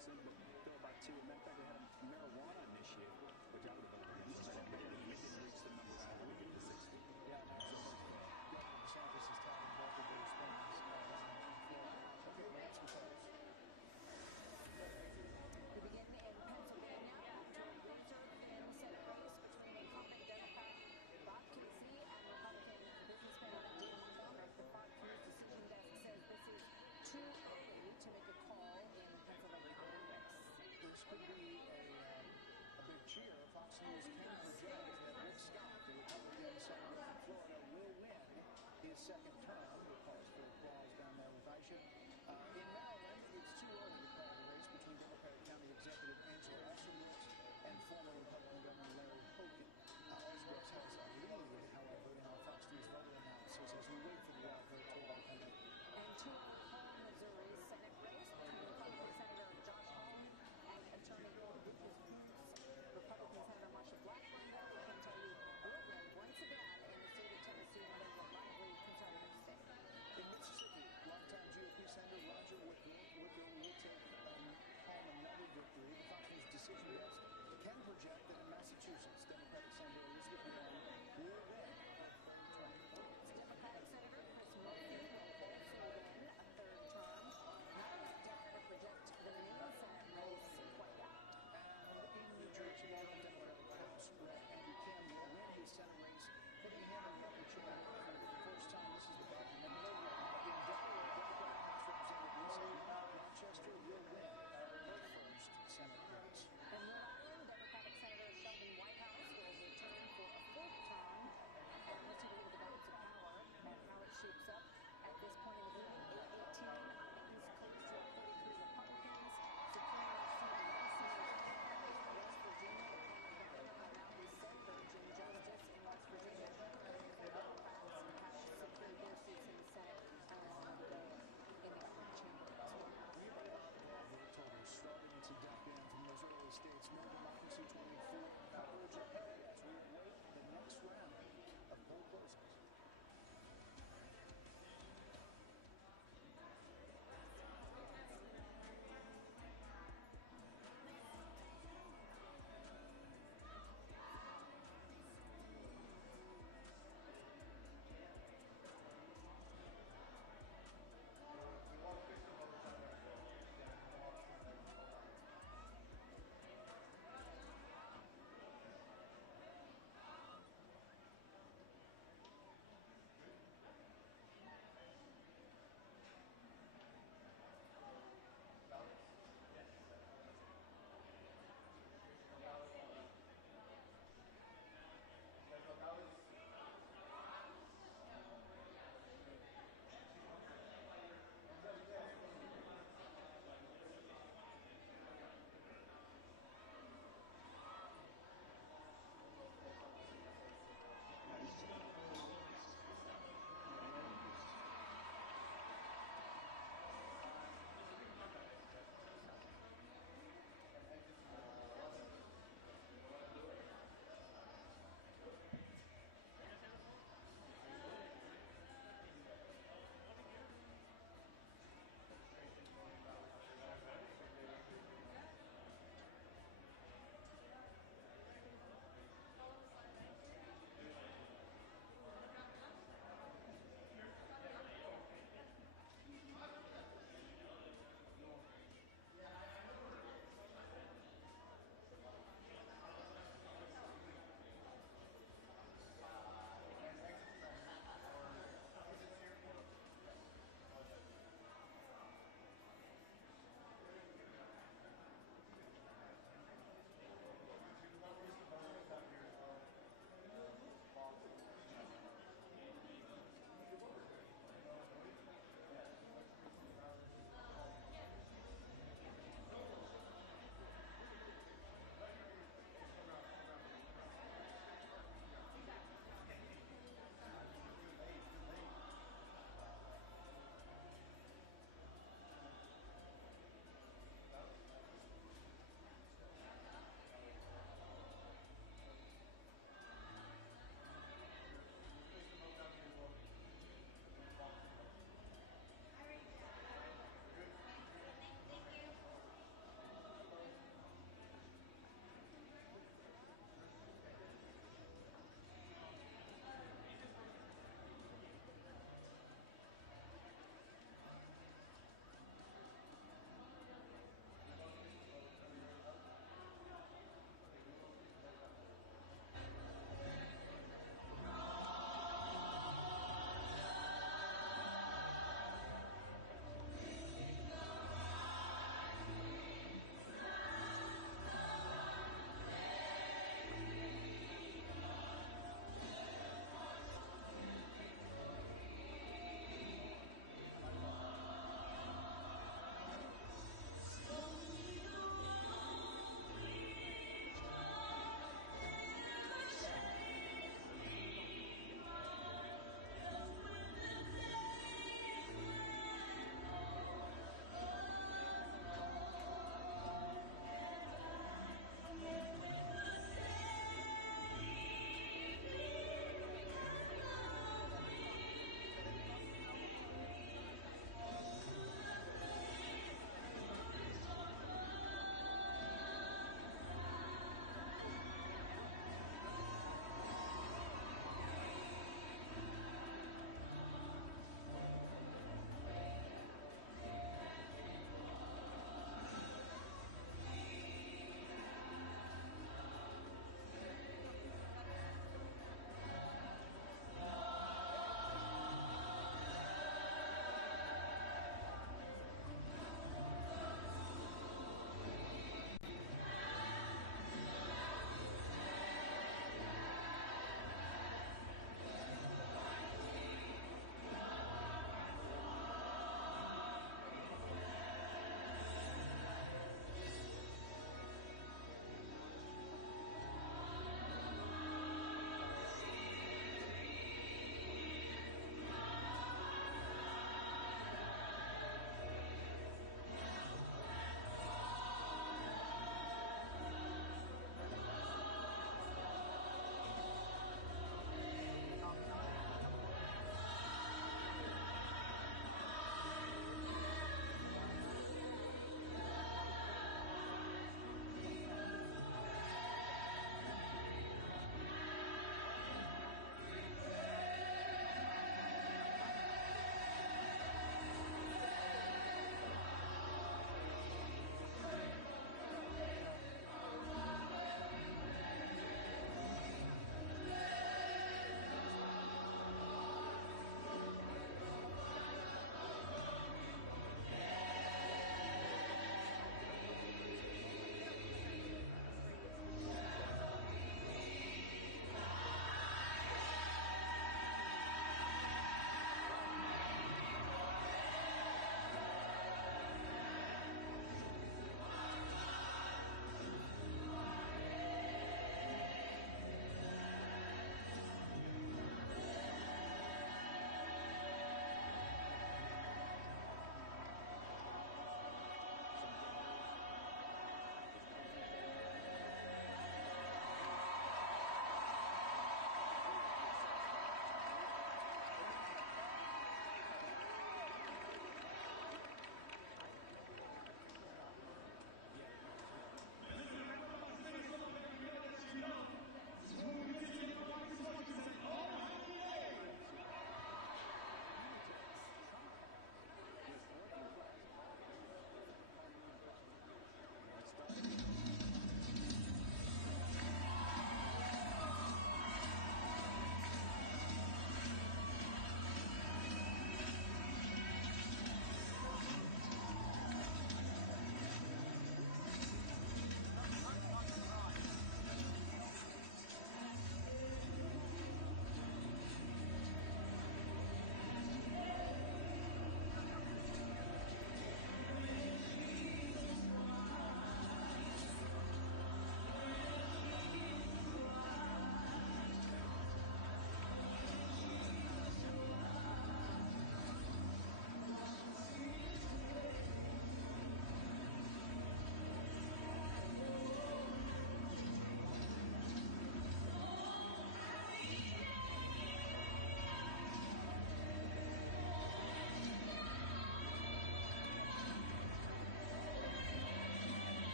seemed to go about 2. As a matter of fact, they had a marijuana initiative, which I would have voted against, but they didn't reach the number 4 to get to 60. Yeah, and actually, Governor DeSantis is telling both of those things. Okay, Lance, results. We begin in Pennsylvania after a brief in the Senate race between incumbent Democrat Bob Casey and Republican businessman David Cormier. The Fox News decision desk says this is too early to make a call in the Pennsylvania Congress. This could be a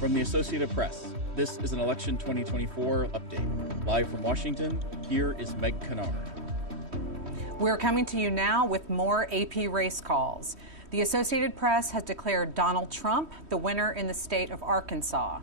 From the Associated Press, this is an Election 2024 update. Live from Washington, here is Meg Kennard. We're coming to you now with more AP race calls. The Associated Press has declared Donald Trump the winner in the state of Arkansas.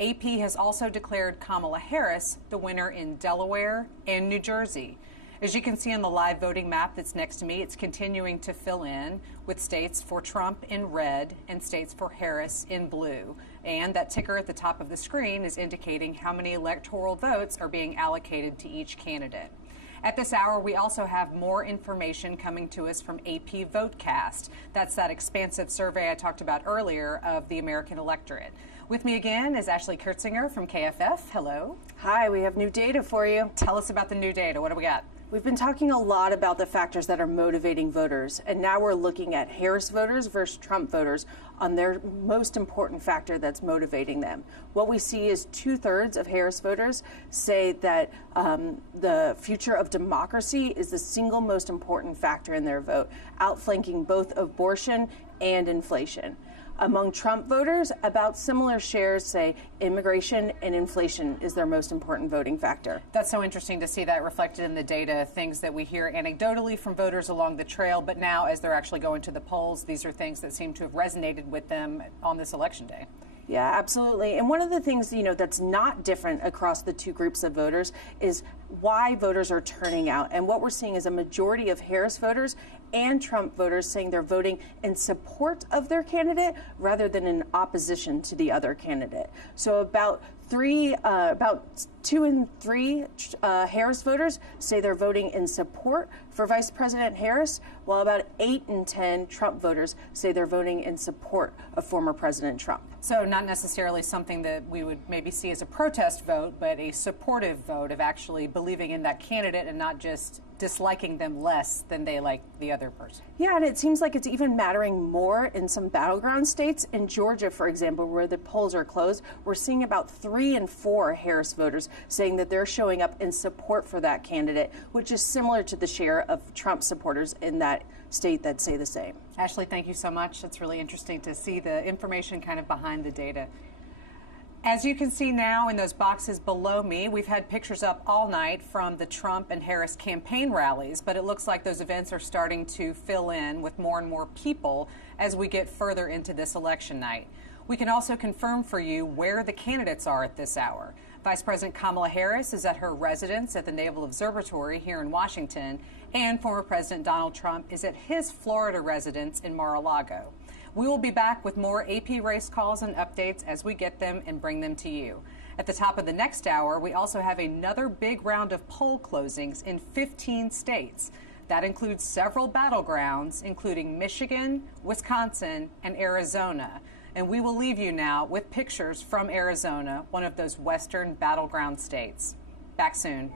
AP has also declared Kamala Harris the winner in Delaware and New Jersey. As you can see on the live voting map that's next to me, it's continuing to fill in with states for Trump in red and states for Harris in blue. And that ticker at the top of the screen is indicating how many electoral votes are being allocated to each candidate. At this hour, we also have more information coming to us from AP Votecast. That's that expansive survey I talked about earlier of the American electorate. With me again is Ashley Kurtzinger from KFF. Hello. Hi, we have new data for you. Tell us about the new data. What do we got? We've been talking a lot about the factors that are motivating voters, and now we're looking at Harris voters versus Trump voters on their most important factor that's motivating them. What we see is 2/3 of Harris voters say that the future of democracy is the single most important factor in their vote, outflanking both abortion and inflation. Among Trump voters, about similar shares say immigration and inflation is their most important voting factor. That's so interesting to see that reflected in the data, things that we hear anecdotally from voters along the trail, but now as they're actually going to the polls, these are things that seem to have resonated with them on this election day. Yeah, absolutely. And one of the things, that's not different across the two groups of voters is why voters are turning out. And what we're seeing is a majority of Harris voters and Trump voters saying they're voting in support of their candidate rather than in opposition to the other candidate. So about 2 in 3 Harris voters say they're voting in support for Vice President Harris, while about 8 in 10 Trump voters say they're voting in support of former President Trump. So not necessarily something that we would maybe see as a protest vote, but a supportive vote of actually believing in that candidate and not just disliking them less than they like the other person. Yeah, and it seems like it's even mattering more in some battleground states. In Georgia, for example, where the polls are closed, we're seeing about 3 in 4 Harris voters saying that they're showing up in support for that candidate, which is similar to the share of Trump supporters in that state that say the same. Ashley, thank you so much. It's really interesting to see the information kind of behind the data. As you can see now in those boxes below me, we've had pictures up all night from the Trump and Harris campaign rallies, but it looks like those events are starting to fill in with more and more people as we get further into this election night. We can also confirm for you where the candidates are at this hour. Vice President Kamala Harris is at her residence at the Naval Observatory here in Washington, and former President Donald Trump is at his Florida residence in Mar-a-Lago. We will be back with more AP race calls and updates as we get them and bring them to you. At the top of the next hour, we also have another big round of poll closings in 15 states. That includes several battlegrounds, including Michigan, Wisconsin, and Arizona. And we will leave you now with pictures from Arizona, one of those western battleground states. Back soon.